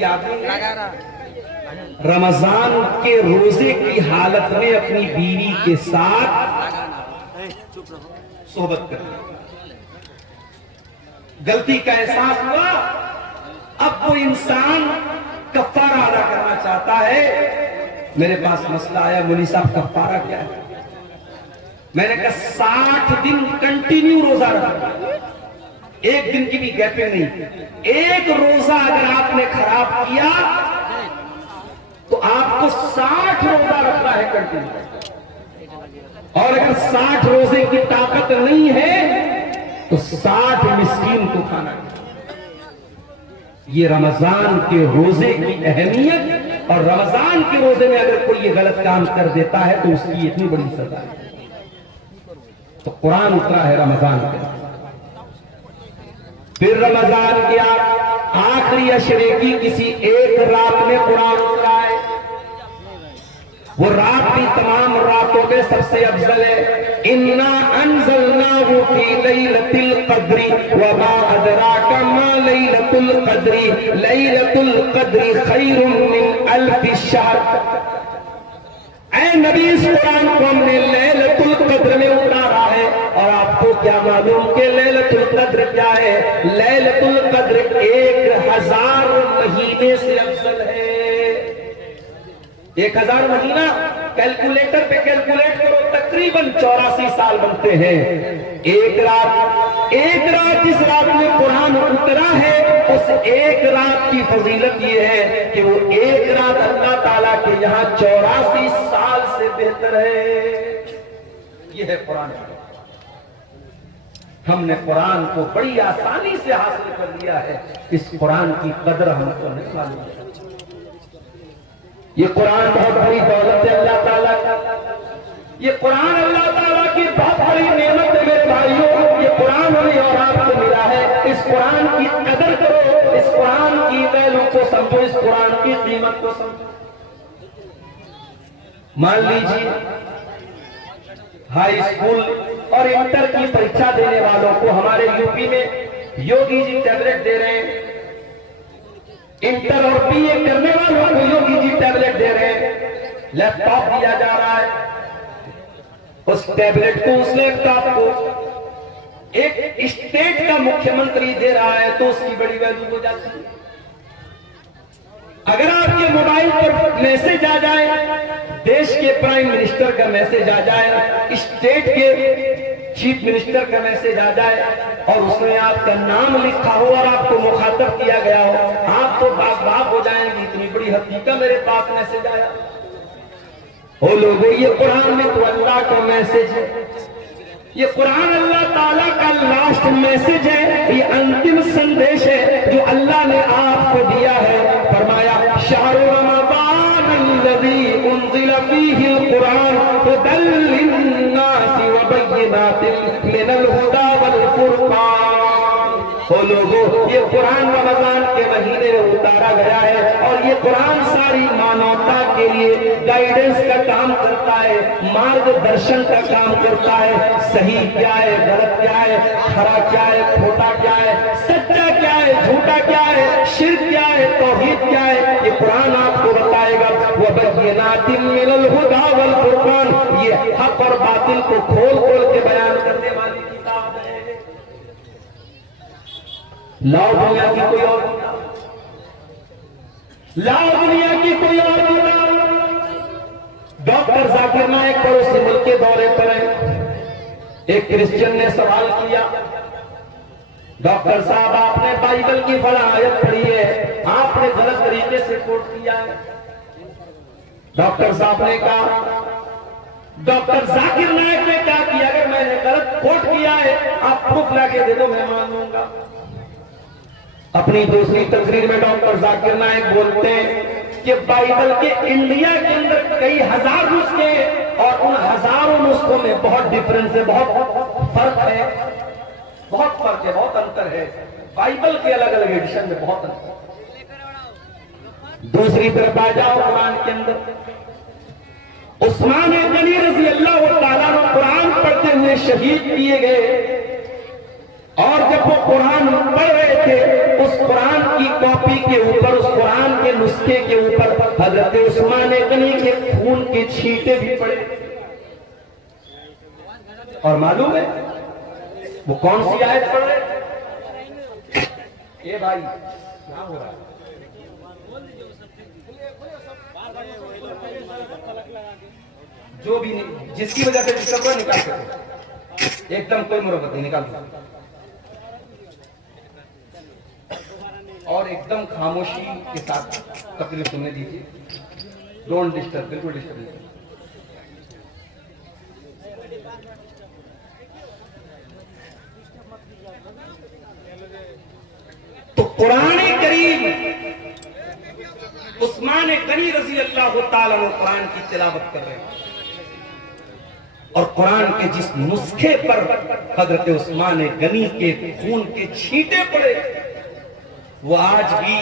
किसी आदमी रमजान के रोजे की हालत में अपनी बीवी के साथ सोबत कर गलती का एहसास हुआ। अब वो इंसान कफ्फारा अदा करना चाहता है। मेरे पास मसला आया, मौलवी साहब कफ्फारा क्या है? मैंने कहा 60 दिन कंटिन्यू रोजा रखा, एक दिन की भी गैपिंग नहीं। एक रोजा अगर आपने खराब किया तो आपको 60 रोजा रखना है कंटिन्यू, और अगर 60 रोजे की ताकत नहीं है तो 60 मिस्कीन को खाना है। ये रमजान के रोजे की अहमियत, और रमजान के रोजे में अगर कोई ये गलत काम कर देता है तो उसकी इतनी बड़ी सजा है। तो कुरान उतरा है रमजान के, फिर रमजान के आखिरी अशरे की किसी एक रात में कुरान उतरा है। वो रात भी तमाम रातों में सबसे अफजल है। इन्ना अंज़लनाहु फी लैलतिल क़द्री व मा अदराका मा लैलतुल क़द्री लैलतुल क़द्री खैरुम मिन अल्फि शहर। ऐ नबी, इस कुरान को हमने लैलतुल क़द्र में उतारा है। और आपको क्या मालूम कि लैलतुल क़द्र क्या है? लैलतुल क़द्र 1000 महीने से अफजल है। 1000 महीना कैलकुलेटर पे कैलकुलेट करो, तकरीबन 84 साल बनते हैं। एक रात इस रात में कुरान उतरा है। उस एक रात की फजीलत ये है कि वो एक रात अल्लाह ताला के यहाँ 84 साल से बेहतर है। ये है कुरान। हमने कुरान को बड़ी आसानी से हासिल कर लिया है। इस कुरान की कदर हमको नहीं मालूम है। ये कुरान बहुत बड़ी दौलत है अल्लाह ताला का। ये कुरान अल्लाह ताला की बहुत बड़ी नेमत है मेरे भाइयों। ये कुरान हमें और आपको मिला है। इस कुरान की कदर करो, इस कुरान की वैल्यू को समझो, इस कुरान की कीमत को समझो। मान लीजिए हाई स्कूल और इंटर की परीक्षा देने वालों को हमारे यूपी में योगी जी टैबलेट दे रहे हैं। इंटर और बीए करने वालों को योगी जी टैबलेट दे रहे हैं। लैपटॉप दिया जा रहा है। उस टैबलेट को, उस लैपटॉप को एक स्टेट का मुख्यमंत्री दे रहा है तो उसकी बड़ी वैल्यू हो जाती है। अगर आपके मोबाइल पर मैसेज आ जाए, देश के प्राइम मिनिस्टर का मैसेज आ जाए, स्टेट के चीफ मिनिस्टर का मैसेज आ जाए और उसमें आपका नाम लिखा हो और आपको मुखातब किया गया हो, आप तो बाग हो जाएंगे, इतनी बड़ी हकीकत मेरे पास मैसेज आया। ओ लोगों, ये कुरान में तो अल्लाह का मैसेज है। ये कुरान अल्लाह ताला का लास्ट मैसेज है। ये अंतिम संदेश है जो अल्लाह ने आपको दिया है। फरमाया शहरु रमज़ान अल्लज़ी उन्ज़िला फ़ीहिल कुरान हुदल लिन्नासि व बय्यिनातिन मिनल हुदा वल फुरक़ान। ओ लोगों, ये कुरान रमजान के महीने में उतारा गया है और ये कुरान सारी मानवता के लिए गाइडेंस का काम करता है, मार्गदर्शन का काम करता है। सही क्या है, गलत क्या है, खरा क्या है, खोटा क्या है, सच्चा क्या है, झूठा क्या है, शिर्क क्या है, तौहीद क्या है, ये कुरान आपको बताएगा। वह बय्यिनातिन मिनल हुदा वल फुरक़ान, ये हक और बातिल को खोल खोल के बयान करने वाली किताब है। लाओ दुनिया की कोई और किताब, लाओ दुनिया की कोई और किताब। डॉक्टर जाकिर नाइक पड़ोसी मुल्क के दौरे पर है। एक क्रिश्चियन ने सवाल किया, डॉक्टर साहब आपने बाइबल की फला आयत पढ़ी है, आपने गलत तरीके से कोट किया है। डॉक्टर साहब ने कहा, डॉक्टर जाकिर नाइक ने क्या किया? अगर मैंने गलत कोट किया है आप प्रूफ लाके दे दो, मैं मान लूंगा। अपनी दूसरी तकरीर में डॉक्टर जाकिर नाइक बोलते हैं कि बाइबल के इंडिया के अंदर कई हजार नुस्खे और उन हजारों नुस्खों में बहुत डिफरेंस है, बहुत फर्क है, बहुत फर्क है, बहुत अंतर है। बाइबल के अलग अलग एडिशन में बहुत अंतर। दूसरी तरफ आ जाओ कुरान के अंदर, उस्मान गनी रज़ी अल्लाह तआला अन्हु कुरान पढ़ते हुए शहीद किए गए और जब वो कुरान पढ़ रहे थे उस कुरान की कॉपी के ऊपर, उस कुरान नुस्खे के ऊपर हजरत उस्मान गनी के खून के छींटे भी पड़े। और मालूम है वो कौन सी आयत पढ़ रहे? ये भाई क्या हो रहा है? जो भी नहीं, जिसकी वजह से डिस्टर्ब हुआ निकाल सकते, एकदम कोई मुरब्बत नहीं, निकाल सकते। और एकदम खामोशी के साथ तकरीर सुनने दीजिए, डोंट डिस्टर्ब, बिल्कुल डिस्टर्ब नहीं। तो कुरान करीम उस्मान गनी रजी अल्लाह ताला अन्हु कुरान की तिलावत कर रहे हैं, और कुरान के जिस नुस्खे पर हजरत उस्मान गनी के खून के छींटे पड़े, वो आज भी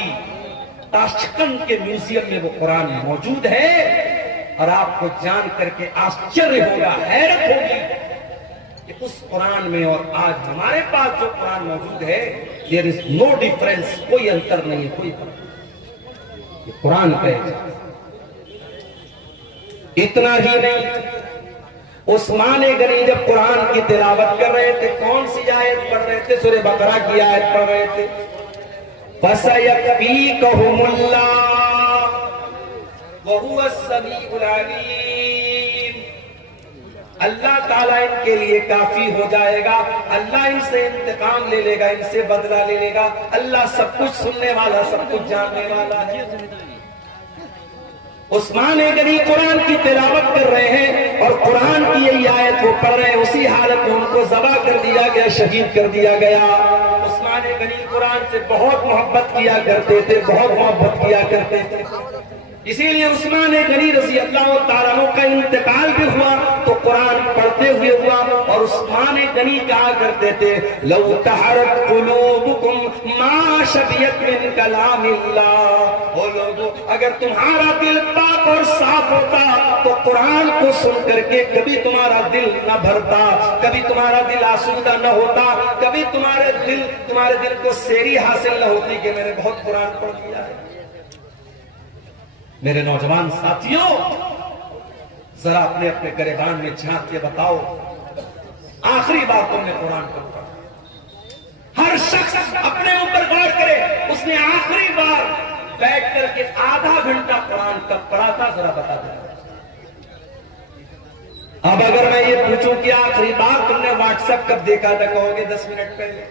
ताशकंद के म्यूजियम में वो कुरान मौजूद है। और आपको जान करके आश्चर्य होगा, हैरत होगी कि उस कुरान में और आज हमारे पास जो कुरान मौजूद है, देयर इज नो डिफरेंस, कोई अंतर नहीं है, कोई फर्क नहीं। ये कुरान का है। इतना ही नहीं, उस्मान गनी जब कुरान की तिलावत कर रहे थे, कौन सी आयत पढ़ रहे थे? सूरह बकरा की आयत पढ़ रहे थे। फसयकफीकहुमुल्लाह वहुवस समीउल अलीम। अल्लाह ताला इनके लिए काफी हो जाएगा, अल्लाह इनसे इंतकाम ले लेगा, इनसे बदला ले लेगा। अल्लाह सब कुछ सुनने वाला, सब कुछ जानने वाला है। उस्मान गनी कुरान की तिलावत कर रहे हैं और कुरान की यही आयत वो पढ़ रहे हैं, उसी हालत में उनको ज़बा कर दिया गया, शहीद कर दिया गया। उस्मान गनी कुरान से बहुत मोहब्बत किया करते थे, बहुत मोहब्बत किया करते थे। इसीलिए उस्मान गनी रज़ी अल्लाह ताला अन्हु का इंतकाल भी हुआ तो कुरान पढ़ते हुए हुआ। और उस्मान गनी कहा करते थे, लौ तहरत कुलूबुकुम मा शबियत मिन कलामिल्लाह। ओ लोगों, अगर तुम्हारा दिल पाक और साफ होता तो कुरान को सुन करके कभी तुम्हारा दिल न भरता, कभी तुम्हारा दिल आसूदा न होता, कभी तुम्हारे दिल को सेरी हासिल न होती कि मैंने बहुत कुरान पढ़ लिया है। मेरे नौजवान साथियों, जरा अपने अपने गिरबान में झांक के बताओ, आखिरी बार तुमने कुरान को पढ़ा? हर शख्स अपने ऊपर गौर करे, उसने आखिरी बार बैठ करके आधा घंटा कुरान कब पढ़ा था, जरा बता दे। अब अगर मैं ये पूछूं कि आखिरी बार तुमने व्हाट्सएप कब देखा था, कहोगे 10 मिनट पहले।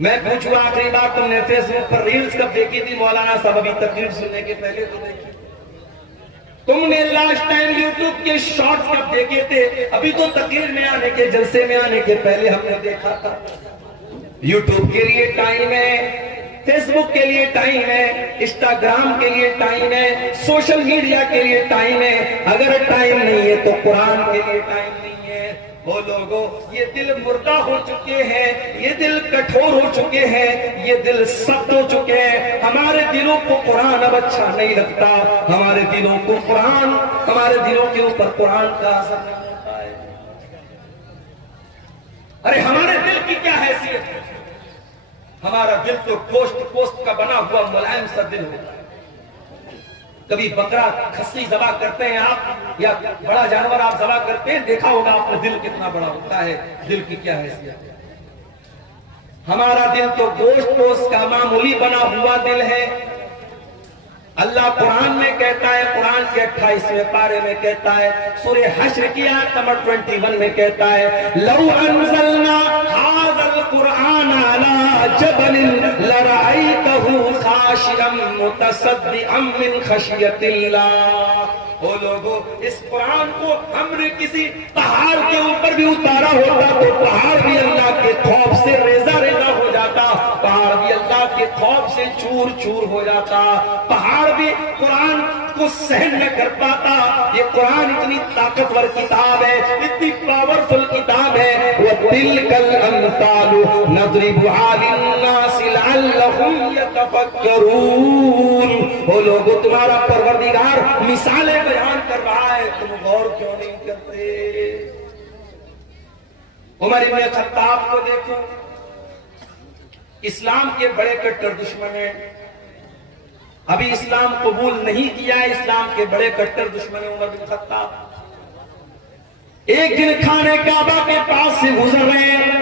मैं पूछूं आखिरी बार तुमने फेसबुक पर रील्स कब देखी थी, मौलाना साहब अभी तकरीर सुनने के पहले तो देखी। तुमने लास्ट टाइम यूट्यूब के शॉर्ट्स कब देखे थे, अभी तो तकरीर में आने के, जलसे में आने के पहले हमने देखा था। यूट्यूब के लिए टाइम है, फेसबुक के लिए टाइम है, इंस्टाग्राम के लिए टाइम है, सोशल मीडिया के लिए टाइम है। अगर टाइम नहीं है तो कुरान के लिए टाइम नहीं है। वो लोगों, ये दिल मुर्दा हो चुके हैं, ये दिल कठोर हो चुके हैं, ये दिल सख्त हो चुके हैं। हमारे दिलों को कुरान अब अच्छा नहीं लगता, हमारे दिलों को कुरान, हमारे दिलों के ऊपर कुरान का असर नहीं होता है। अरे हमारे दिल की क्या हैसियत है? हमारा दिल तो गोश्त का बना हुआ मुलायम सा दिल होता है। कभी बकरा खस्सी ज़बा करते हैं आप, या बड़ा जानवर आप ज़बा करते हैं, देखा होगा आपका दिल कितना बड़ा होता है, दिल की क्या हैसियत है। हमारा दिल तो गोश्त का मामूली बना हुआ दिल है। अल्लाह कुरान में कहता है, कुरान के 28वें पारे में कहता है, सूरह हश्र की आयत नंबर 21 में कहता है, लौ अंज़लना हाज़ल कुरआन अला जबलिन लरअयतहु खाशिअम मुतसद्दिअम मिन खशियतिल्लाह। ओ लोगों, इस कुरान को हमने किसी पहाड़ के ऊपर भी उतारा होता तो पहाड़ भी अल्लाह के खौफ से रेजा रेजा हो जाता, पहाड़ भी अल्लाह के खौफ से चूर चूर हो जाता, पहाड़ भी कुरान को सहन न कर पाता। ये कुरान इतनी ताकतवर किताब है, इतनी पावरफुल किताब है। वो तिलकल अम्सालु नज़रिबुहा लिन्नासि लअल्लहुम यतफक्करून। वो लोगों, तुम्हारा परवरदिगार मिसालें बयान कर रहा है, तुम गौर क्यों नहीं करते? उमर इब्न खत्ताब को देखो, इस्लाम के बड़े कट्टर दुश्मन हैं। अभी इस्लाम कबूल नहीं किया है। इस्लाम के बड़े कट्टर दुश्मन उमर बिन खत्ताब एक दिन खाने काबा के पास से गुजर रहे हैं,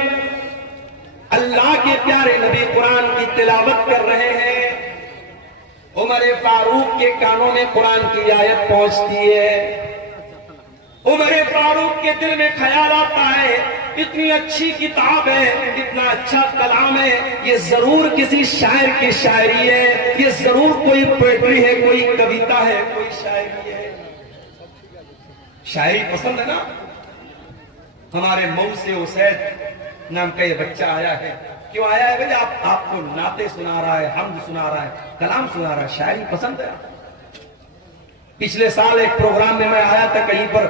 अल्लाह के प्यारे नबी कुरान की तिलावत कर रहे हैं। उमर फारूक के कानों में कुरान की आयत पहुंचती है। उमर फारूक के दिल में ख्याल आता है, इतनी अच्छी किताब है, इतना अच्छा कलाम है, ये जरूर किसी शायर की शायरी है, ये जरूर कोई पोएट्री है, कोई कविता है, कोई शायरी है। शायरी पसंद है ना। हमारे मऊ से उसैद नाम का ये बच्चा आया है। क्यों आया है भाई? आपको नाते सुना रहा है, हम्द सुना रहा है, कलाम सुना रहा है, शायरी पसंद है। पिछले साल एक प्रोग्राम में मैं आया था, कहीं पर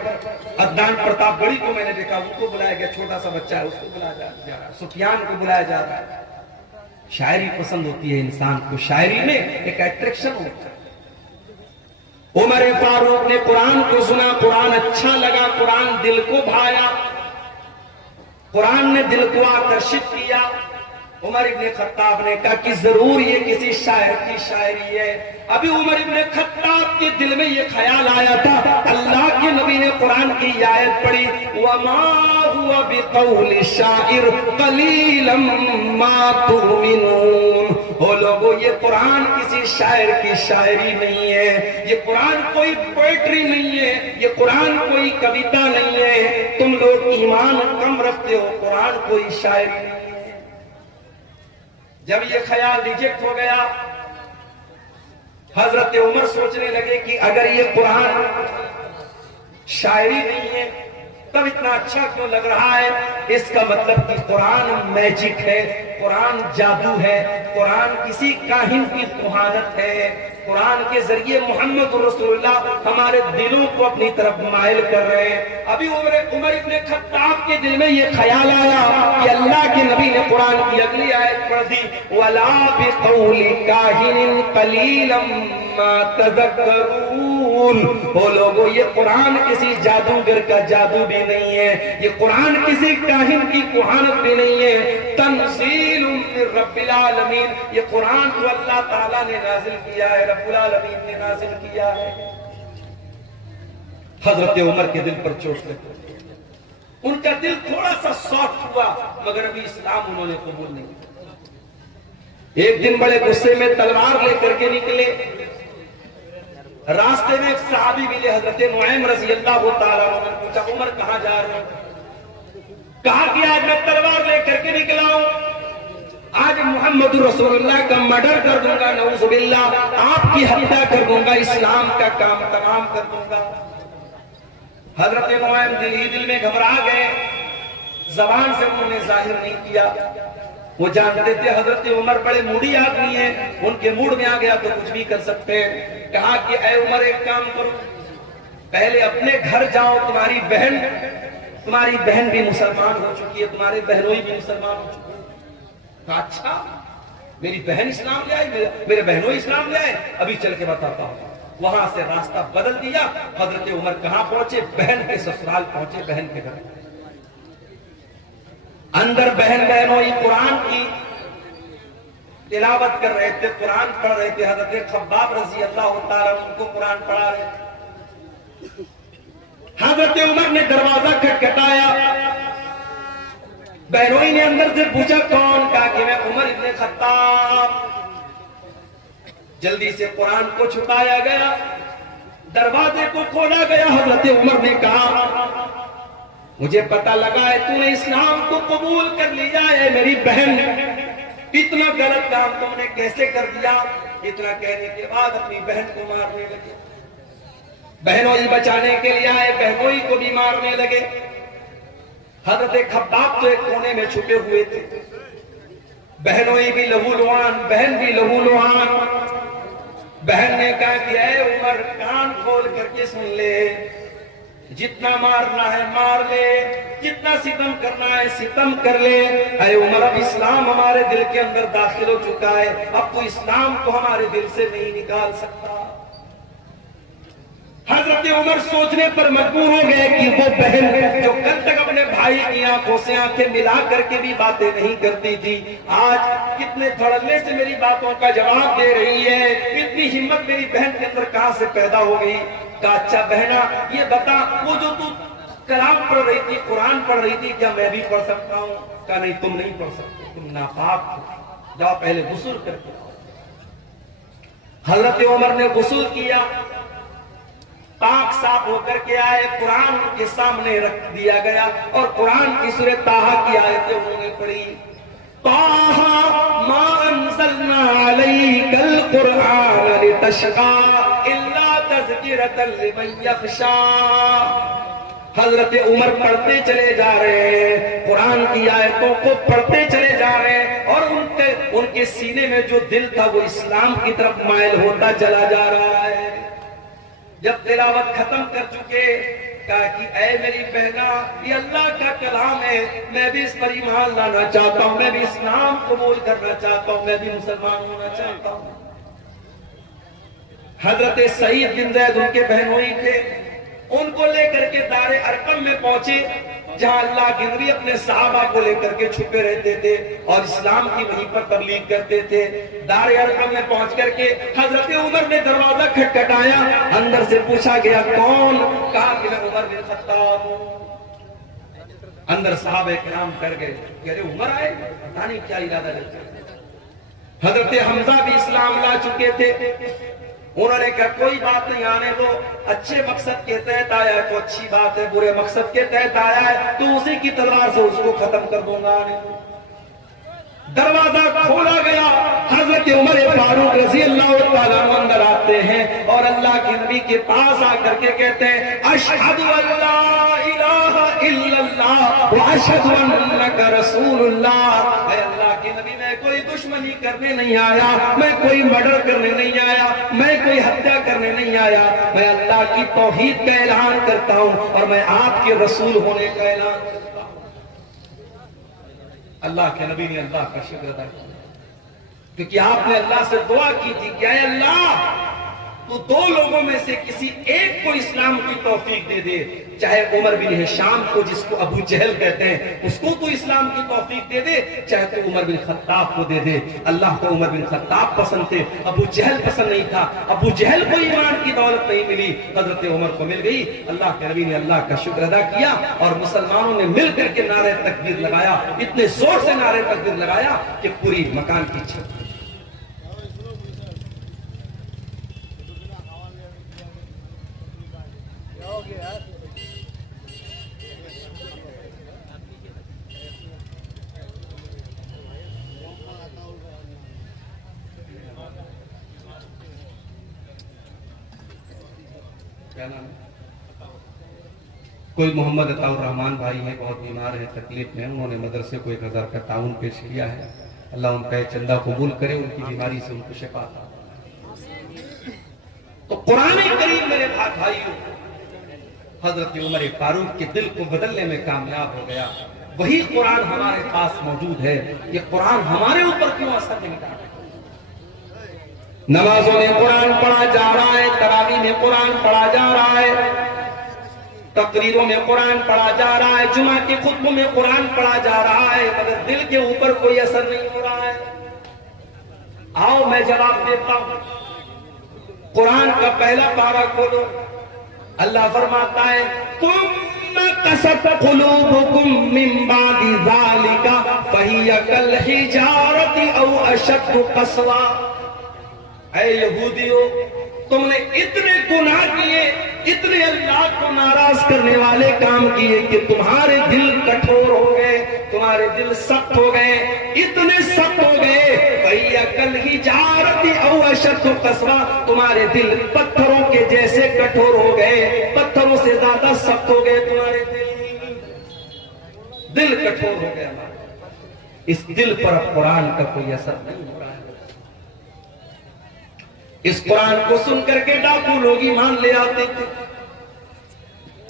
अदनान प्रतापगढ़ी को मैंने देखा, उसको बुलाया गया, छोटा सा बच्चा है, उसको बुलाया जा रहा है, सुफियान को बुलाया जा रहा है। शायरी पसंद होती है इंसान को, शायरी में एक अट्रैक्शन होता है। उमर फारूक ने कुरान को सुना, कुरान अच्छा लगा, कुरान दिल को भाया, कुरान ने दिल को आकर्षित किया। उमर इब्ने खत्ताब ने कहा कि जरूर ये किसी शायर की शायरी है। अभी उमर इब्ने खत्ताब के दिल में ये ख्याल आया था, अल्लाह के नबी ने कुरान की आयत पढ़ी, वमा हुवा बिकौलि शाइर कलीलम मा तुमिनून। ओ लोगों, ये कुरान किसी शायर की शायरी नहीं है, ये कुरान कोई पोएट्री नहीं है, ये कुरान कोई कविता नहीं है। तुम लोग ईमान कम रखते हो, कुरान कोई शायरी नहीं है। जब ये ख्याल रिजेक्ट हो गया, हजरत उमर सोचने लगे कि अगर ये कुरान शायरी नहीं है तब इतना अच्छा क्यों लग रहा है? इसका मतलब कि कुरान मैजिक है, कुरान जादू है, कुरान किसी काहिन की कुहानत है। कुरान के जरिए मोहम्मद रसूलुल्लाह हमारे दिलों को अपनी तरफ माइल कर रहे हैं। अभी उमर इब्ने खत्ताब के दिल में ये ख्याल आया कि अल्लाह के नबी ने कुरान की अगली आयत पढ़ दी, वला बिकौलि काहिनिन कलीलम मा तज़क्करून। ओ लोगों, ये कुरान किसी जादूगर का जादू भी नहीं है, ये कुरान किसी काहिन की कुहानत भी नहीं है। तंज़ीलुम मिर रब्बिल आलमीन, ये कुरान तो अल्लाह ताला ने नाजिल किया है, रब्बुल आलमीन ने नाजिल किया है। हजरत उमर के दिल पर चोट लगी, उनका दिल थोड़ा सा सॉफ्ट हुआ, मगर अभी इस्लाम उन्होंने कबूल नहीं किया। एक दिन बड़े गुस्से में तलवार लेकर के निकले। रास्ते में एक सहाबी मिले, हजरत नुआइम रज़ी अल्लाह तआला अन्हु ने पूछा, उमर कहां जा रहे हो? कहा कि आज मैं तलवार लेकर के निकला हूं, आज मोहम्मद रसूलुल्लाह का मर्डर कर दूंगा, नऊज़ुबिल्लाह, आपकी हत्या कर दूंगा, इस्लाम का काम तमाम कर दूंगा। हजरत नुआइम दिल ही दिल में घबरा गए, जबान से उन्होंने जाहिर नहीं किया। वो जानते थे हजरत उमर बड़े मूडी आदमी हैं, उनके मूड में आ गया तो कुछ भी कर सकते हैं। कहा कि ऐ उमर, एक काम करो, पहले अपने घर जाओ, तुम्हारी बहन भी मुसलमान हो चुकी है, तुम्हारे बहनोई भी मुसलमान हो चुकी है। कहा अच्छा, मेरी बहन इस्लाम ले आई, मेरे बहनोई इस्लाम ले आए, अभी चल के बताता हूं। वहां से रास्ता बदल दिया। हजरत उमर कहां पहुंचे? बहन के ससुराल पहुंचे, बहन के घर। अंदर बहनोई कुरान की तिलावत कर रहे थे, कुरान पढ़ रहे थे। हजरत खब्बाब रजी अल्लाह तआला उनको कुरान पढ़ा रहे। हजरत उमर ने दरवाजा खटखटाया, बहनोई ने अंदर से पूछा कौन? कहा कि मैं उमर इब्ने खत्ताब। जल्दी से कुरान को छुपाया गया, दरवाजे को खोला गया। हजरत उमर ने कहा, मुझे पता लगा है तूने इस्लाम को कबूल कर लिया है मेरी बहन, इतना गलत काम तुमने कैसे कर दिया? इतना कहने के बाद अपनी बहन को मारने लगे। बहनोई बचाने के लिए आए, बहनोई को भी मारने लगे। हजरत खब्बाब तो एक कोने में छुपे हुए थे, बहनोई भी लहूलुहान, बहन भी लहूलुहान। बहन ने कहा कि ऐ उमर, कान खोल करके सुन ले, जितना मारना है मार ले, जितना सितम करना है सितम कर ले। अरे उमर, अब इस्लाम हमारे दिल के अंदर दाखिल हो चुका है, अब तो इस्लाम को हमारे दिल से नहीं निकाल सकता। हजरत उमर सोचने पर मजबूर हो गए कि वो बहन जो कल तक अपने भाई की आंखों से आंखें मिला करके भी बातें नहीं करती थी, आज कितने धड़ल्ले से मेरी बातों का जवाब दे रही है, इतनी हिम्मत मेरी बहन के अंदर कहां से पैदा हो गई? कहा अच्छा बहना ये बता, वो जो तू कलाम पढ़ रही थी, कुरान पढ़ रही थी, क्या मैं भी पढ़ सकता हूँ? कहा नहीं तुम नहीं पढ़ सकते, तुम नापाक हो, जाओ पहले गुस्ल करके। हजरत उमर ने गुस्ल किया, पाक साफ होकर के आए, कुरान के सामने रख दिया गया और कुरान की सूरह ताहा की आयतें उन्होंने पढ़ी। ताहा मा अंज़लना अलैकल कुरआन लितशक़ा इल्ला तज़किरतन लिमन यख़शा। हजरत उमर पढ़ते चले जा रहे हैं, कुरान की आयतों को पढ़ते चले जा रहे हैं और उनके सीने में जो दिल था वो इस्लाम की तरफ माइल होता चला जा रहा है। जब तिलावत खत्म कर चुके, कहा कि ऐ मेरी बहना, ये अल्लाह का कलाम है, मैं भी इस पर ईमान लाना चाहता हूं, मैं भी इस्लाम कबूल करना चाहता हूं, मैं भी मुसलमान होना चाहता हूं। हजरत सईद बिन ज़ैद उनके बहनोई थे, उनको लेकर के दारे अरकम में पहुंचे, जहां अल्लाह के नबी अपने सहाबा को लेकर के छुपे रहते थे और इस्लाम की वहीं पर तबलीग करते थे। दारे अरकम में पहुंच करके हजरत उमर ने दरवाजा खटखटाया, अंदर से पूछा गया कौन? कहा कि मैं उमर बिन खत्ताब हूं। अंदर सहाबे किराम कर गए, अरे उमर आए, पता नहीं क्या इरादा रखते। हजरत हमजा भी इस्लाम ला चुके थे, उन्होंने कहा कोई बात नहीं, आने दो, अच्छे मकसद के तहत आया है तो अच्छी बात है, बुरे मकसद के तहत आया है तो उसी की तलवार से उसको खत्म कर दूंगा। आने दो। दरवाजा खोला गया, हजरत उमर फारूक रज़ी अल्लाह तआला अंदर आते हैं और अल्लाह के नबी के पास आकर के कहते हैं अशहदु अल्ला इलाहा इल्लल्लाह व अशहदु अन्नका रसूलुल्लाह। अल्लाह के नबी, मैं कोई दुश्मनी करने नहीं आया, मैं कोई मर्डर करने नहीं आया, मैं कोई हत्या करने नहीं आया, मैं अल्लाह की तौहीद का ऐलान करता हूं और मैं आपके रसूल होने का ऐलान करता हूं। अल्लाह के नबी ने अल्लाह का शुक्र अदा किया, क्योंकि आपने अल्लाह से दुआ की थी कि अल्लाह तो दो लोगों में से किसी एक को इस्लाम की तौफीक दे दे, चाहे उमर बिन हिशाम को, जिसको अबू जहल कहते हैं, उसको तो इस्लाम की तौफीक दे दे, चाहे तो उमर बिन खत्ताब को दे दे। अल्लाह को उमर बिन खत्ताब पसंद थे, अबू जहल पसंद नहीं था। अबू जहल को ईमान की दौलत नहीं मिली, हजरत उमर को मिल गई। अल्लाह के नबी ने अल्लाह का शुक्र अदा किया और मुसलमानों ने मिलकर के नारे तकबीर लगाया, इतने जोर से नारे तकबीर लगाया कि पूरी मकान की छत। क्या नाम है? कोई मोहम्मद अताउर रहमान भाई है, बहुत बीमार है, तकलीफ में, उन्होंने मदरसे को 1000 का ताउन पेश किया है। अल्लाह उनका चंदा कबूल करे, उनकी बीमारी से उनको शिफा अता। तो कुरान करीम मेरे भाइयों हजरत उमर फारूक के दिल को बदलने में कामयाब हो गया। वही कुरान हमारे पास मौजूद है, ये कुरान हमारे ऊपर क्यों असर नहीं डालता? नमाजों में कुरान पढ़ा जा रहा है, तरावी में कुरान पढ़ा जा रहा है, तकरीरों में कुरान पढ़ा जा रहा है, जुमा के खुतबों में कुरान पढ़ा जा रहा है, मगर दिल के ऊपर कोई असर नहीं हो रहा है। आओ मैं जवाब देता हूं। कुरान का पहला पारा खोलो, अल्लाह फरमाता है तुम कसत कुलूबुकुम मिन बादि ज़ालिका फहिया कल हिजारति औ अशद्दु कसवा। ऐ यहूदियों, तुमने इतने गुनाह किए, इतने अल्लाह को नाराज करने वाले काम किए कि तुम्हारे दिल कठोर हो गए, तुम्हारे दिल सख्त हो गए, इतने सख्त हो गए भैया कल ही जारती औ अशद्दु कसवा, तुम्हारे दिल पत्थरों के जैसे कठोर हो गए, पत्थरों से ज्यादा सख्त हो गए तुम्हारे दिल कठोर हो गया। इस दिल पर अब कुरान का कोई असर नहीं हो रहा है। इस कुरान को सुन करके डाकू लोग ईमान ले आते थे।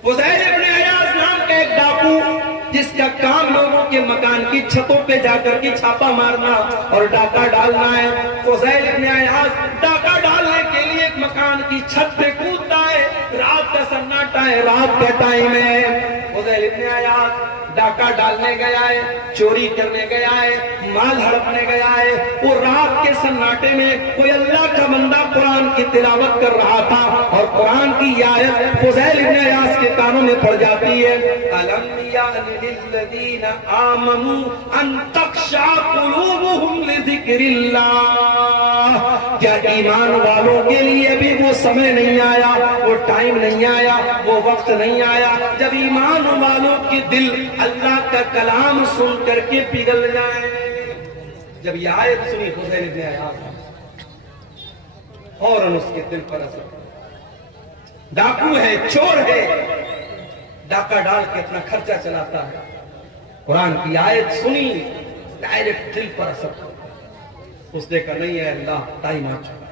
फुज़ैल इब्न अयाज़ नाम का एक डाकू, जिसका काम लोगों के मकान की छतों पे जाकर के छापा मारना और डाका डालना है। फुज़ैल इब्न अयाज़ डाका डालने के लिए एक मकान की छत पे कूदता है, रात का सन्नाटा है, रात का टाइम है। फुज़ैल इब्न अयाज़ डाका डालने गया है, चोरी करने गया है, माल हड़पने गया है। वो रात के सन्नाटे में कोई अल्लाह का बंदा कुरान की तिलावत कर रहा था और कुरान की ये आयत फुज़ैल इब्न इयास के कानों में पड़ जाती है, अलम यानि लिल्लज़ीना आमनू अन तख्शा कुलूबुहुम लिज़िक्रिल्लाह, क्या ईमान वालों के लिए भी वो समय नहीं आया, वो टाइम नहीं आया, वो वक्त नहीं आया जब ईमान वालों के दिल अल्लाह का कलाम सुन करके पिघल जाए। जब ये आयत सुनी फुज़ैल इब्न इयास और उसके दिल पर असर, डाकू है, चोर है, डाका डाल के अपना खर्चा चलाता है, कुरान की आयत सुनी डायरेक्ट दिल पर असर, उसने कहा नहीं है अल्लाह, टाइम आ चुका,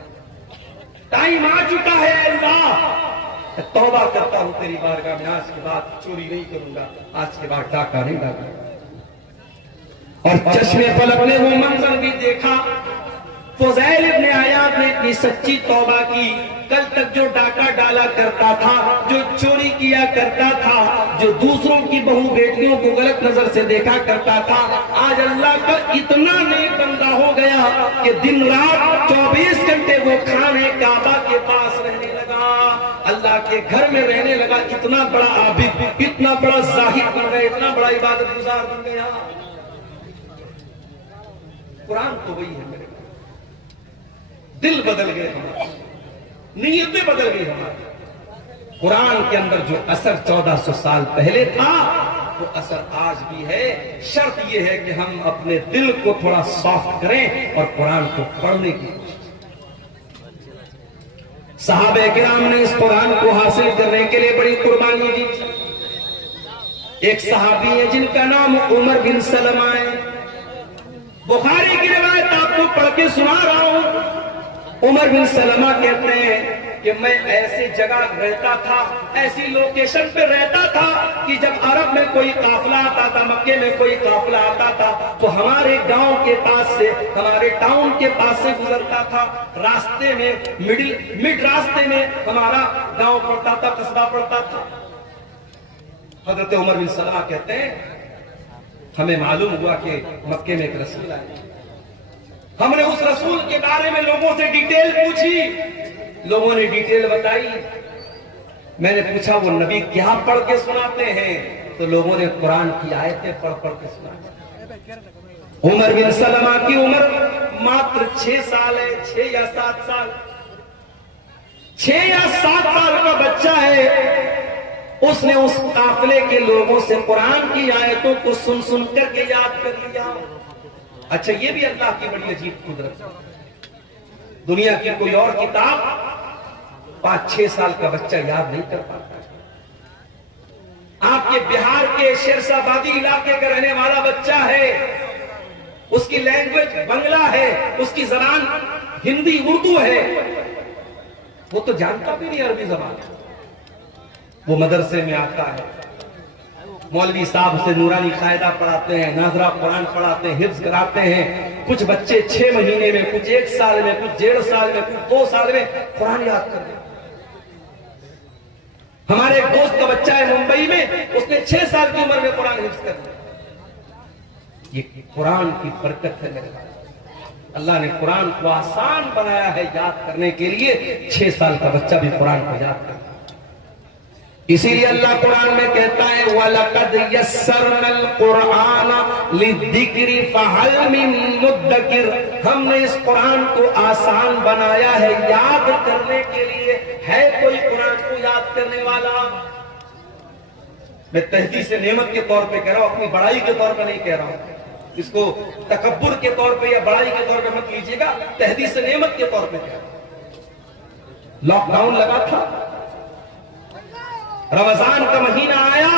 टाइम आ चुका है अल्लाह, तौबा करता हूं तेरी बारगाह में, आज के बाद चोरी नहीं करूंगा, आज के बाद डाका नहीं डालूंगा। और चश्मे पलक ने वो मंजर भी देखा, फुज़ैल इब्न इयास ने इतनी सच्ची तौबा की, कल तक जो डाका डाला करता था, जो चोरी किया करता था, जो दूसरों की बहू बेटियों को गलत नजर से देखा करता था, आज अल्लाह का इतना नेक बंदा हो गया कि दिन रात 24 घंटे वो खाने काबा के पास रहने लगा, अल्लाह के घर में रहने लगा, इतना बड़ा आबिद, इतना बड़ा जाहिद बन गया, इतना बड़ा इबादत गुजार बन गया। कुरान तो वही है मेरे, दिल बदल गए हमारे, नीयतें बदल गई हमारी। कुरान के अंदर जो असर 1400 साल पहले था वो असर आज भी है। शर्त यह है कि हम अपने दिल को थोड़ा सॉफ्ट करें और कुरान को पढ़ने की कोशिश करें। सहाबे किराम ने इस कुरान को हासिल करने के लिए बड़ी कुर्बानी दी। एक सहाबी है जिनका नाम उमर बिन सलमा है, बुखारी की रिवायत आपको पढ़ के सुना रहा हूं। उमर बिन सलमा कहते हैं कि मैं ऐसी जगह रहता था, ऐसी लोकेशन पे रहता था कि जब अरब में कोई काफिला आता था, मक्के में कोई काफिला आता था, तो हमारे गांव के पास से, हमारे टाउन के पास से गुजरता था। रास्ते में मिड रास्ते में हमारा गांव पड़ता था, कस्बा पड़ता था। हजरत उमर बिन सलमा कहते हैं हमें मालूम हुआ कि मक्के में एक रसूल आए, हमने उस रसूल के बारे में लोगों से डिटेल पूछी, लोगों ने डिटेल बताई। मैंने पूछा वो नबी क्या पढ़ के सुनाते हैं, तो लोगों ने कुरान की आयतें पढ़ के सुनाई। उमर बिन सलमा की उम्र मात्र 6 साल है, 6 या 7 साल, 6 या 7 साल का बच्चा है। उसने उस काफिले के लोगों से कुरान की आयतों को सुन सुन करके याद कर लिया। अच्छा, ये भी अल्लाह की बड़ी अजीब कुदरत है। दुनिया की कोई और किताब 5-6 साल का बच्चा याद नहीं कर पाता। आपके बिहार के शेरशाबादी इलाके का रहने वाला बच्चा है, उसकी लैंग्वेज बंगला है, उसकी जबान हिंदी उर्दू है, वो तो जानता भी नहीं अरबी जबान। वो मदरसे में आता है, मौलवी साहब से नूरानी कायदा पढ़ाते हैं, नाजरा कुरान पढ़ाते हैं, हिफ्ज कराते हैं। कुछ बच्चे 6 महीने में, कुछ 1 साल में, कुछ 1.5 साल में, कुछ 2 साल में कुरान याद कर लेते। हमारे एक दोस्त का बच्चा है मुंबई में, उसने 6 साल की उम्र में कुरान हिफ्ज कर लिया। ये कुरान की बरकत है मेरे भाई। अल्लाह ने कुरान को आसान बनाया है याद करने के लिए। 6 साल का बच्चा भी कुरान को याद करता है। इसीलिए अल्लाह कुरान में कहता है वलक़द यस्सरनल कुरान लिज़िक्रि फहल मिन मुद्दकिर, हमने इस कुरान को आसान बनाया है याद करने के लिए। है कोई कुरान को याद करने वाला? मैं तहदीद से नेमत के तौर पे कह रहा हूं, अपनी बड़ाई के तौर पे नहीं कह रहा हूं। इसको तकब्बुर के तौर पे या बड़ाई के तौर पे मत लीजिएगा, तहदीद से नेमत के तौर पे कह रहा हूं। लॉकडाउन लगा था, रमजान का महीना आया,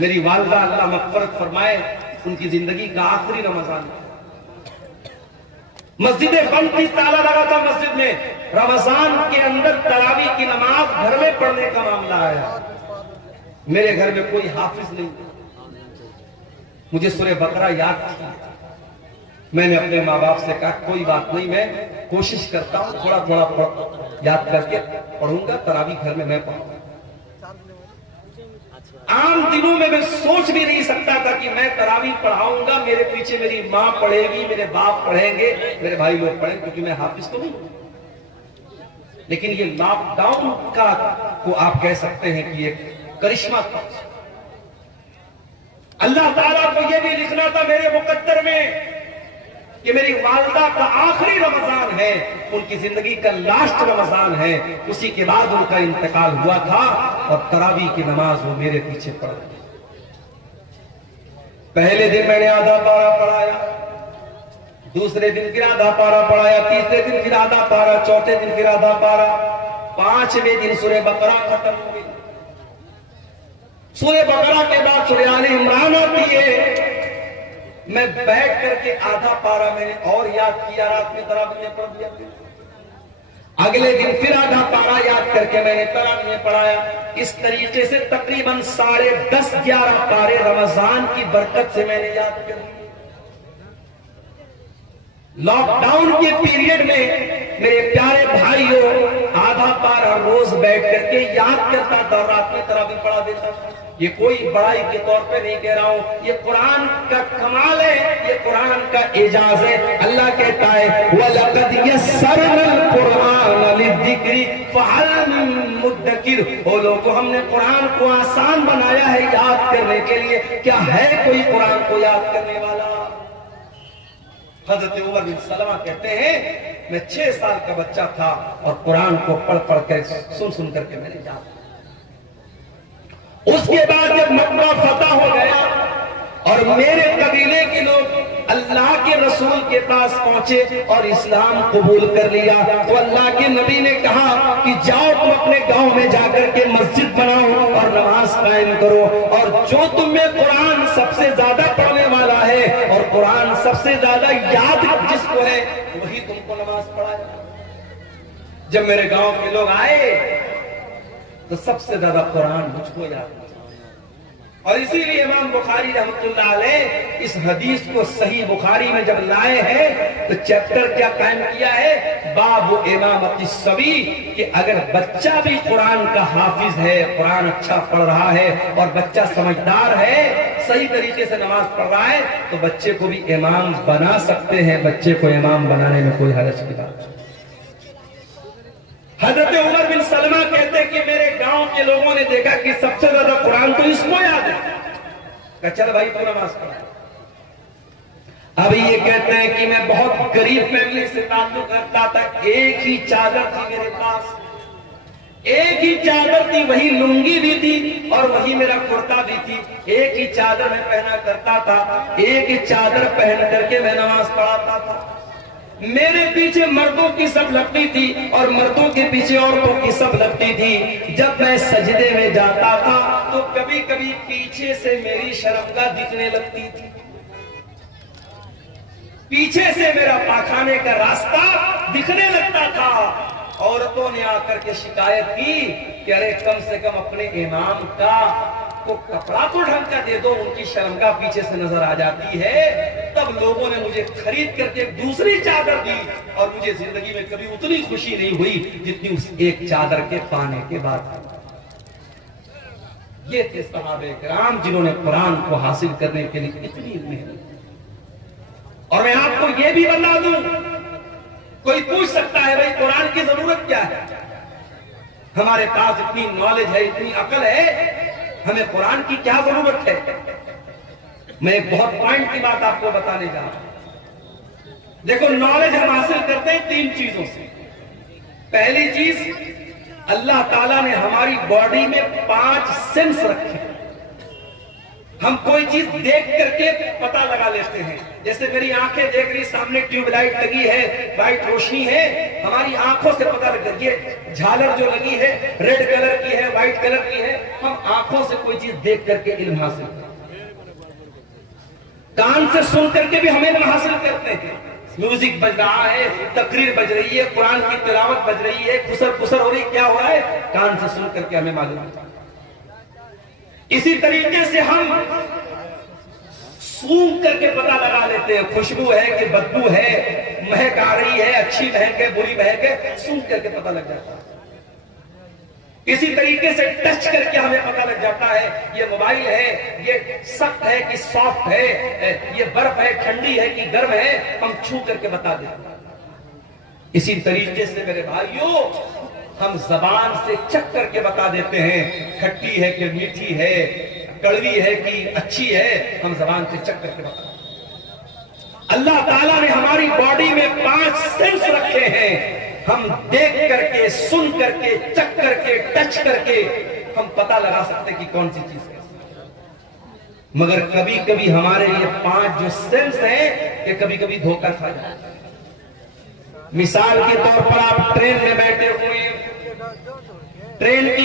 मेरी वालिदा अल्लाह मग़फ़िरत फरमाए, उनकी जिंदगी का आखिरी रमजान, मस्जिदें बंद थी, ताला लगा था मस्जिद में। रमजान के अंदर तरावी की नमाज घर में पढ़ने का मामला आया। मेरे घर में कोई हाफिज नहीं, मुझे सूरह बकरा याद थी। मैंने अपने माँ बाप से कहा कोई बात नहीं, मैं कोशिश करता हूँ थोड़ा थोड़ा याद करके पढ़ूंगा, तरावी घर में मैं पढ़ूंगा। आम दिनों में मैं सोच भी नहीं सकता था कि मैं तरावी पढ़ाऊंगा, मेरे पीछे मेरी माँ पढ़ेगी, मेरे बाप पढ़ेंगे, मेरे भाई लोग पढ़ेंगे, क्योंकि मैं हाफिज तो नहीं हूं। लेकिन ये लॉकडाउन का को आप कह सकते हैं कि एक करिश्मा था। अल्लाह ताला को यह भी लिखना था मेरे मुकद्दर में कि मेरी वालिदा का आखिरी रमजान है, उनकी जिंदगी का लास्ट रमजान है, उसी के बाद उनका इंतकाल हुआ था और तरावी की नमाज वो मेरे पीछे पढ़ गई। पहले दिन मैंने आधा पारा पढ़ाया, दूसरे दिन फिर आधा पारा पढ़ाया, तीसरे दिन फिर आधा पारा, चौथे दिन फिर आधा पारा, पांचवें दिन सूरह बकरा खत्म हो गई। सूरह बकरा के बाद सूरह आले इमरान आती है। मैं बैठ करके आधा पारा मैंने और याद किया, रात में तरावी में पढ़ दिया। अगले दिन फिर आधा पारा याद करके मैंने तरावी में पढ़ाया। इस तरीके से तकरीबन 10.5-11 पारे रमजान की बरकत से मैंने याद कर लिए। लॉकडाउन के पीरियड में मेरे प्यारे भाइयों आधा पारा रोज बैठ करके याद करता था, रात में तरावी पढ़ा देता था। ये कोई बड़ाई के तौर पे नहीं कह रहा हूं, ये कुरान का कमाल है, ये कुरान का एजाज है। अल्लाह कहता है वलक़द यस्सरनल कुरान लिज़िक्रि फ़हल मिन मुद्दकिर, ओ लोगों हमने कुरान को आसान बनाया है याद करने के लिए, क्या है कोई कुरान को याद करने वाला? हजरत उमर बिन सलमा कहते हैं मैं 6 साल का बच्चा था और कुरान को पढ़ पढ़ कर सुन करके मैंने याद। उसके बाद जब मक्का फतह हो गया और मेरे कबीले के लोग अल्लाह के रसूल के पास पहुंचे और इस्लाम कबूल कर लिया, तो अल्लाह के नबी ने कहा कि जाओ तुम अपने गांव में जाकर के मस्जिद बनाओ और नमाज कायम करो, और जो तुम में कुरान सबसे ज्यादा पढ़ने वाला है और कुरान सबसे ज्यादा याद जिसको है वही तुमको नमाज पढ़ाए। जब मेरे गांव के लोग आए तो सबसे ज्यादा कुरान मुझको याद, और इसीलिए इमाम बुखारी रहमतुल्लाह अलैह इस हदीस को सही बुखारी में जब लाए हैं तो चैप्टर क्या कायम किया है, बाबु इमामति सभी, कि अगर बच्चा भी कुरान का हाफिज है, कुरान अच्छा पढ़ रहा है और बच्चा समझदार है, सही तरीके से नमाज पढ़ रहा है, तो बच्चे को भी इमाम बना सकते हैं। बच्चे को इमाम बनाने में कोई हरज की बात नहीं। हजरत उमर बिन सलमा कहते हैं कि मेरे गांव के लोगों ने देखा कि सबसे ज्यादा कुरान तो इसको याद है, कहा चल भाई तो नमाज पढ़ा। अभी ये कहते हैं कि मैं बहुत गरीब फैमिली से ताल्लुक रखता था, एक ही चादर थी मेरे पास, एक ही चादर थी, वही लुंगी भी थी और वही मेरा कुर्ता भी थी, एक ही चादर मैं पहना करता था, एक ही चादर पहन करके मैं नमाज पढ़ाता था। मेरे पीछे मर्दों की सब लगती थी और मर्दों के पीछे औरतों की सब लगती थी। जब मैं सजदे में जाता था तो कभी कभी पीछे से मेरी शर्मगाह दिखने लगती थी, पीछे से मेरा पाखाने का रास्ता दिखने लगता था। औरतों ने आकर के शिकायत की कि अरे कम से कम अपने इमाम का को कपड़ा तो ढंग का दे दो, उनकी शर्मगाह पीछे से नजर आ जाती है। तब लोगों ने मुझे खरीद करके दूसरी चादर दी और मुझे जिंदगी में कभी उतनी खुशी नहीं हुई जितनी उस एक चादर के पाने के बाद। ये थे सहाबे किराम जिन्होंने कुरान को हासिल करने के लिए इतनी मेहनत। और मैं आपको ये भी बता दूं, कोई पूछ सकता है भाई कुरान की जरूरत क्या है, हमारे पास इतनी नॉलेज है, इतनी अकल है, हमें कुरान की क्या जरूरत है। मैं एक बहुत पॉइंट की बात आपको बताने जा रहा हूं। देखो नॉलेज हम हासिल करते हैं 3 चीजों से। पहली चीज, अल्लाह ताला ने हमारी बॉडी में 5 सेंस रखे। हम कोई चीज देख करके पता लगा लेते हैं। जैसे मेरी आंखें देख रही, सामने ट्यूबलाइट लगी है, वाइट रोशनी है, हमारी आंखों से पता लग जाती है। झालर जो लगी है रेड कलर की है, व्हाइट कलर की है, हम आंखों से कोई चीज देख करके इल्म हासिल करते हैं। कान से सुन करके भी हम इल्म हासिल करते हैं। म्यूजिक बज रहा है, तकरीर बज रही है, कुरान की तिलावत बज रही है, खुसर खुसर हो रही, क्या हो रहा है, कान से सुन करके हमें मालूम होता है। इसी तरीके से हम सूंघ करके पता लगा लेते हैं, खुशबू है कि बदबू है, महक आ रही है, अच्छी महक है, बुरी महक है, सूंघ करके पता लग जाता है। इसी तरीके से टच करके हमें पता लग जाता है ये मोबाइल है, ये सख्त है कि सॉफ्ट है, ये बर्फ है, ठंडी है कि गर्म है, हम छू करके बता देते हैं। इसी तरीके से मेरे भाइयों हम जबान से चख करके बता देते हैं खट्टी है कि मीठी है, कड़वी है कि अच्छी है, हम जबान से चख करके बता देते हैं। अल्लाह ताला ने हमारी बॉडी में 5 सेंस रखे हैं, हम देख करके, सुन करके, चख करके, टच करके हम पता लगा सकते कि कौन सी चीज है। मगर कभी कभी हमारे ये 5 जो सेंस हैं कि कभी कभी धोखा खा जाता है। मिसाल के तौर पर आप ट्रेन में बैठे हुए, ट्रेन की